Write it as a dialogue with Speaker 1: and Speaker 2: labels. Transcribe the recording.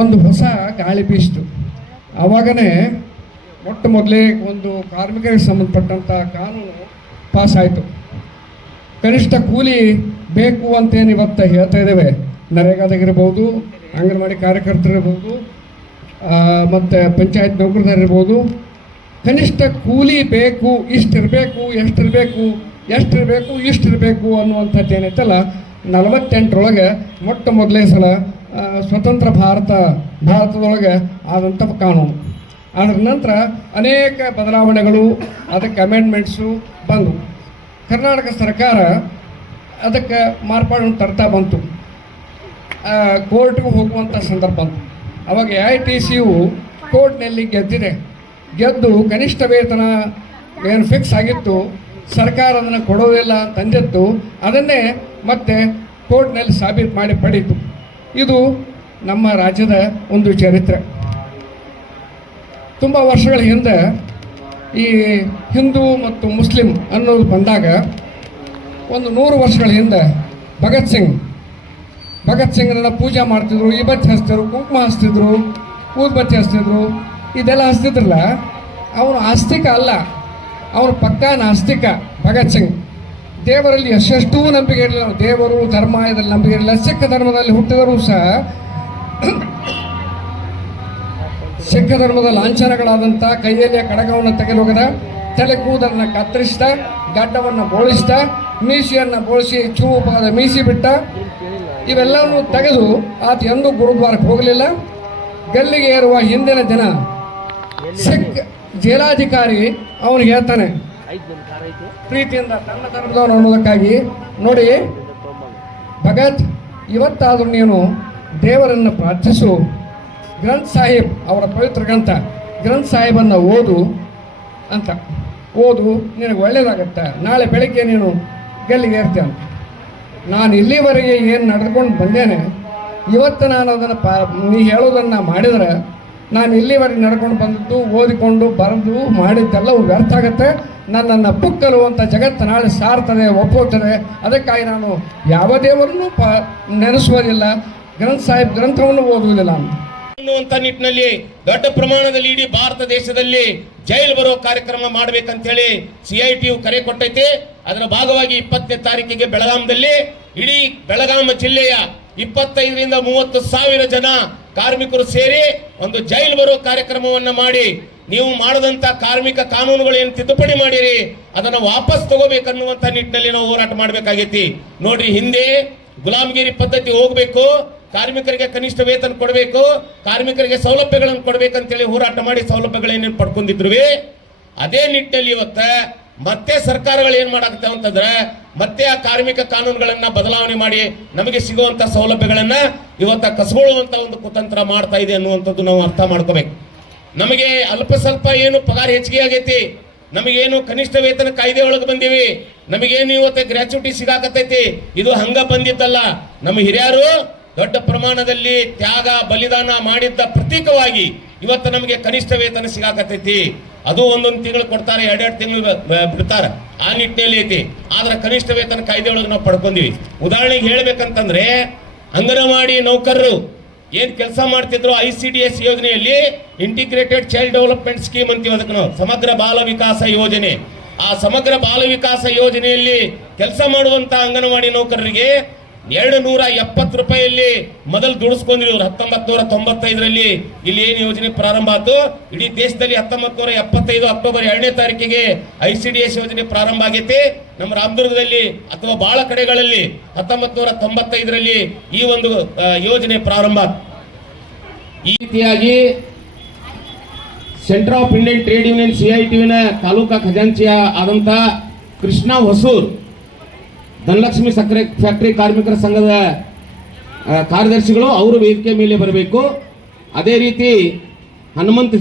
Speaker 1: ಒಂದು ಹೊಸ ಗಾಳಿ ಬೀಸ್ತು. ಆವಾಗನೇ ಮೊಟ್ಟ ಮೊದಲೇ ಒಂದು ಕಾರ್ಮಿಕರಿಗೆ ಸಂಬಂಧಪಟ್ಟಂಥ ಕಾನೂನು ಪಾಸ್ ಆಯಿತು. ಕನಿಷ್ಠ ಕೂಲಿ ಬೇಕು ಅಂತೇನು ಇವತ್ತು ಹೇಳ್ತಾ ಇದ್ದೇವೆ. ನರೇಗಾದಾಗಿರ್ಬೋದು ಅಂಗನವಾಡಿ ಕಾರ್ಯಕರ್ತರಿರ್ಬೋದು ಮತ್ತು ಪಂಚಾಯತ್ ನೌಕರದಾರಿರ್ಬೋದು ಕನಿಷ್ಠ ಕೂಲಿ ಬೇಕು, ಇಷ್ಟಿರಬೇಕು, ಎಷ್ಟಿರಬೇಕು ಎಷ್ಟಿರಬೇಕು, ಇಷ್ಟಿರಬೇಕು ಅನ್ನುವಂಥದ್ದು ಏನೈತಲ್ಲ ನಲವತ್ತೆಂಟರೊಳಗೆ ಮೊಟ್ಟ ಮೊದಲೇ ಸಲ ಸ್ವತಂತ್ರ ಭಾರತ, ಭಾರತದೊಳಗೆ ಆದಂಥ ಕಾನೂನು. ಅದರ ನಂತರ ಅನೇಕ ಬದಲಾವಣೆಗಳು, ಅದಕ್ಕೆ ಅಮೆಂಡ್ಮೆಂಟ್ಸು ಬಂದವು. ಕರ್ನಾಟಕ ಸರ್ಕಾರ ಅದಕ್ಕೆ ಮಾರ್ಪಾಡನ್ನು ತರ್ತಾ ಬಂತು. ಕೋರ್ಟ್ಗೆ ಹೋಗುವಂಥ ಸಂದರ್ಭ ಬಂತು. ಅವಾಗ A I T U C ಕೋರ್ಟ್ನಲ್ಲಿ ಗೆದ್ದಿದೆ. ಗೆದ್ದು ಕನಿಷ್ಠ ವೇತನ ಏನು ಫಿಕ್ಸ್ ಆಗಿತ್ತು, ಸರ್ಕಾರ ಅದನ್ನು ಕೊಡೋದಿಲ್ಲ ತಂದಿತ್ತು ಅದನ್ನೇ ಮತ್ತೆ ಕೋರ್ಟ್ನಲ್ಲಿ ಸಾಬೀತು ಮಾಡಿ ಪಡೀತು. ಇದು ನಮ್ಮ ರಾಜ್ಯದ ಒಂದು ಚರಿತ್ರೆ. ತುಂಬ ವರ್ಷಗಳ ಹಿಂದೆ ಈ ಹಿಂದೂ ಮತ್ತು ಮುಸ್ಲಿಂ ಅನ್ನೋದು ಬಂದಾಗ ಒಂದು ನೂರು ವರ್ಷಗಳ ಹಿಂದೆ ಭಗತ್ ಸಿಂಗ್, ಭಗತ್ ಸಿಂಗ್ರನ್ನ ಪೂಜೆ ಮಾಡ್ತಿದ್ರು ಇಬತ್ತಿ ಹಚ್ತಿದ್ರು, ಕುಂಕುಮ ಹಚ್ತಿದ್ರು ಊದ್ಬತ್ತಿ ಹಚ್ತಿದ್ರು, ಇದೆಲ್ಲ ಹಚ್ತಿದ್ರಲ್ಲ, ಅವನು ಆಸ್ತಿಕ ಅಲ್ಲ, ಅವನು ಪಕ್ಕಾ ನಾಸ್ತಿಕ ಭಗತ್ ಸಿಂಗ್. ದೇವರಲ್ಲಿ ಎಷ್ಟೆಷ್ಟೂ ನಂಬಿಕೆ ಇರಲಿಲ್ಲ. ದೇವರು ಧರ್ಮ ಇದರಲ್ಲಿ ನಂಬಿಕೆ ಇರಲಿಲ್ಲ. ಸಿಖ್ ಧರ್ಮದಲ್ಲಿ ಹುಟ್ಟಿದರೂ ಸಹ ಸಿಖ್ ಧರ್ಮದ ಲಾಂಛನಗಳಾದಂಥ ಕೈಯಲ್ಲಿ ಕಡಗವನ್ನು ತೆಗೆದೊಗೆದ ತಲೆ ಕೂದಲನ್ನ ಕತ್ತರಿಸಿದ, ಗಡ್ಡವನ್ನು ಬೋಳಿಸಿದ, ಮೀಸೆಯನ್ನು ಬೋಳಿಸಿ ಚೂಪಾದ ಮೀಸಿ ಬಿಟ್ಟ, ಇವೆಲ್ಲವನ್ನು ತೆಗೆದು ಆತ ಎಂದೂ ಗುರುದ್ವಾರಕ್ಕೆ ಹೋಗಲಿಲ್ಲ. ಗಲ್ಲಿಗೆ ಏರುವ ಹಿಂದಿನ ದಿನ ಸಿಖ್ ಜೇಲಾಧಿಕಾರಿ ಅವನು ಹೇಳ್ತಾನೆ ಪ್ರೀತಿಯಿಂದ ತನ್ನ ಧರ್ಮದವನು ಅನ್ನೋದಕ್ಕಾಗಿ ನೋಡಿ, ಭಗತ್, ಇವತ್ತಾದರೂ ನೀನು ದೇವರನ್ನು ಪ್ರಾರ್ಥಿಸು. ಗ್ರಂಥ್ ಸಾಹೇಬ್ ಅವರ ಪವಿತ್ರ ಗ್ರಂಥ, ಗ್ರಂಥ್ ಸಾಹೇಬನ್ನು ಓದು ಅಂತ. ಓದು, ನಿನಗೆ ಒಳ್ಳೇದಾಗತ್ತೆ. ನಾಳೆ ಬೆಳಗ್ಗೆ ನೀನು ಗಲ್ಲಿಗೆ ಅಂತ. ನಾನು ಇಲ್ಲಿವರೆಗೆ ಏನು ನಡ್ಕೊಂಡು ಬಂದೇನೆ, ಇವತ್ತು ನಾನು ಅದನ್ನು ಪಾ ನೀ ಹೇಳೋದನ್ನು ಮಾಡಿದರೆ ನಾನು ಇಲ್ಲಿವರೆಗೆ ನಡ್ಕೊಂಡು ಬಂದದ್ದು, ಓದಿಕೊಂಡು ಬರೆದು ಮಾಡಿದ್ದೆಲ್ಲವೂ ವ್ಯರ್ಥ ಆಗುತ್ತೆ ನನ್ನನ್ನು ಪುಕ್ಕಲುವಂಥ ಜಗತ್ತು ನಾಳೆ ಸಾರ್ತದೆ, ಒಪ್ಪುತ್ತದೆ. ಅದಕ್ಕಾಗಿ ನಾನು ಯಾವ ದೇವರನ್ನು ಪ, ನೆನೆಸುವುದಿಲ್ಲ. ಗ್ರಂಥ ಸಾಹಿಬ್ ಗ್ರಂಥವನ್ನು ಓದುವುದಿಲ್ಲ ನಾನು.
Speaker 2: ಅನ್ನುವಂಥ ನಿಟ್ಟಿನಲ್ಲಿ, ದೊಡ್ಡ ಪ್ರಮಾಣದಲ್ಲಿ ಇಡೀ ಭಾರತ ದೇಶದಲ್ಲಿ ಜೈಲು ಬರೋ ಕಾರ್ಯಕ್ರಮ ಮಾಡ್ಬೇಕಂತೇಳಿ ಸಿಐಟಿ ಕರೆ ಕೊಟ್ಟೈತೆ. ಅದರ ಭಾಗವಾಗಿ ಇಪ್ಪತ್ತನೇ ತಾರೀಕಿಗೆ ಬೆಳಗಾಂದಲ್ಲಿ ಇಡೀ ಬೆಳಗಾಂ ಜಿಲ್ಲೆಯ ಇಪ್ಪತ್ತೈದರಿಂದ ಮೂವತ್ತು ಸಾವಿರ ಜನ ಕಾರ್ಮಿಕರು ಸೇರಿ ಒಂದು ಜೈಲು ಬರೋ ಕಾರ್ಯಕ್ರಮವನ್ನ ಮಾಡಿ, ನೀವು ಮಾಡದಂತ ಕಾರ್ಮಿಕ ಕಾನೂನುಗಳು ಏನು ತಿದ್ದುಪಡಿ ಮಾಡಿರಿ, ಅದನ್ನು ವಾಪಸ್ ತಗೋಬೇಕನ್ನುವಂತ ನಿಟ್ಟಿನಲ್ಲಿ ನಾವು ಹೋರಾಟ ಮಾಡ್ಬೇಕಾಗೈತಿ. ನೋಡಿ ಹಿಂದೆ ಗುಲಾಮಗಿರಿ ಪದ್ಧತಿ ಹೋಗಬೇಕು, ಕಾರ್ಮಿಕರಿಗೆ ಕನಿಷ್ಠ ವೇತನ ಕೊಡಬೇಕು, ಕಾರ್ಮಿಕರಿಗೆ ಸೌಲಭ್ಯಗಳನ್ನು ಕೊಡಬೇಕಂತೇಳಿ ಹೋರಾಟ ಮಾಡಿ ಸೌಲಭ್ಯಗಳೇನೇನು ಪಡ್ಕೊಂಡಿದ್ರು ಅದೇ ನಿಟ್ಟಿನಲ್ಲಿ ಇವತ್ತ ಮತ್ತೆ ಸರ್ಕಾರಗಳು ಏನು ಮಾಡಾಕತ್ತಾವ ಅಂತಂದ್ರೆ ಮತ್ತೆ ಆ ಕಾರ್ಮಿಕ ಕಾನೂನುಗಳನ್ನ ಬದಲಾವಣೆ ಮಾಡಿ ನಮಗೆ ಸಿಗುವಂತ ಸೌಲಭ್ಯಗಳನ್ನ ಇವತ್ತ ಕಸಗೊಳ್ಳುವಂತ ಒಂದು ಕುತಂತ್ರ ಮಾಡ್ತಾ ಇದೆ ಅನ್ನುವಂಥದ್ದು ನಾವು ಅರ್ಥ ಮಾಡ್ಕೋಬೇಕು. ನಮಗೆ ಅಲ್ಪ ಸ್ವಲ್ಪ ಏನು ಪಗಾರ ಹೆಚ್ಚಿಗೆ ಆಗೈತಿ, ನಮಗೇನು ಕನಿಷ್ಠ ವೇತನ ಕಾಯ್ದೆ ಒಳಗೆ ಬಂದೀವಿ, ನಮಗೇನು ಇವತ್ತು ಗ್ರ್ಯಾಚುಟಿ ಸಿಗಾಕತೈತಿ ಇದು ಹಂಗ ಬಂದಿದ್ದಲ್ಲ. ನಮ್ಮ ಹಿರಿಯರು ದೊಡ್ಡ ಪ್ರಮಾಣದಲ್ಲಿ ತ್ಯಾಗ, ಬಲಿದಾನ ಮಾಡಿದ್ದ ಪ್ರತೀಕವಾಗಿ ಇವತ್ತು ನಮಗೆ ಕನಿಷ್ಠ ವೇತನ ಸಿಗಾಕತೈತಿ ಅದು ಒಂದೊಂದು ತಿಂಗಳು ಕೊಡ್ತಾರೆ, ಎರಡೆರಡು ತಿಂಗಳು ಬಿಡ್ತಾರೆ. ಆ ನಿಟ್ಟಿನಲ್ಲಿ ಐತಿ. ಆದ್ರೆ ಕನಿಷ್ಠ ವೇತನ ಕಾಯ್ದೆ ಒಳಗೆ ನಾವು ಪಡ್ಕೊಂಡಿವಿ. ಉದಾಹರಣೆಗೆ ಹೇಳ್ಬೇಕಂತಂದ್ರೆ, ಅಂಗನವಾಡಿ ನೌಕರರು ಏನ್ ಕೆಲಸ ಮಾಡ್ತಿದ್ರು ಐ ಸಿ ಡಿ ಎಸ್ ಯೋಜನೆಯಲ್ಲಿ ಇಂಟಿಗ್ರೇಟೆಡ್ ಚೈಲ್ಡ್ ಡೆವಲಪ್ಮೆಂಟ್ ಸ್ಕೀಮ್ ಅಂತೀವಿ ಅದಕ್ಕೆ ನಾವು, ಸಮಗ್ರ ಬಾಲ ವಿಕಾಸ ಯೋಜನೆ. ಆ ಸಮಗ್ರ ಬಾಲ ವಿಕಾಸ ಯೋಜನೆಯಲ್ಲಿ ಕೆಲಸ ಮಾಡುವಂತ ಅಂಗನವಾಡಿ ನೌಕರರಿಗೆ ಎರಡು ನೂರ ಎಪ್ಪತ್ತು ರೂಪಾಯಿಯಲ್ಲಿ ಮೊದಲು ದುಡಿಸ್ಕೊಂಡಿದ್ರು ಹತ್ತೊಂಬತ್ತು ನೂರ ತೊಂಬತ್ತೈದರಲ್ಲಿ ಇಲ್ಲಿ ಏನು ಯೋಜನೆ ಪ್ರಾರಂಭ ಆಯ್ತು ಇಡೀ ದೇಶದಲ್ಲಿ ಹತ್ತೊಂಬತ್ತು ನೂರ ಎಪ್ಪತ್ತೈದು ಅಕ್ಟೋಬರ್ ಎರಡನೇ ತಾರೀಕಿಗೆ ಐ ಸಿ ಡಿ ಎಸ್ ಯೋಜನೆ ಪ್ರಾರಂಭ ಆಗೈತಿ ನಮ್ಮ ರಾಮದುರ್ಗದಲ್ಲಿ ಅಥವಾ ಬಹಳ ಕಡೆಗಳಲ್ಲಿ ಹತ್ತೊಂಬತ್ತು ನೂರ ತೊಂಬತ್ತೈದರಲ್ಲಿ ಈ ಒಂದು ಯೋಜನೆ ಪ್ರಾರಂಭ. ಈ ರೀತಿಯಾಗಿ centre of Indian trade union C I ಟಿವಿನ ತಾಲೂಕಾ ಖಜಾಂಚಿಯ ಆದಂಥ ಕೃಷ್ಣ ಹೊಸೂರ್ ಧನಲಕ್ಷ್ಮಿ ಸಕ್ಕರೆ ಫ್ಯಾಕ್ಟರಿ ಕಾರ್ಮಿಕರ ಸಂಘದ ಕಾರ್ಯದರ್ಶಿಗಳು ಅವರು ವೇದಿಕೆ ಮೇಲೆ ಬರಬೇಕು. ಅದೇ ರೀತಿ ಹನುಮಂತ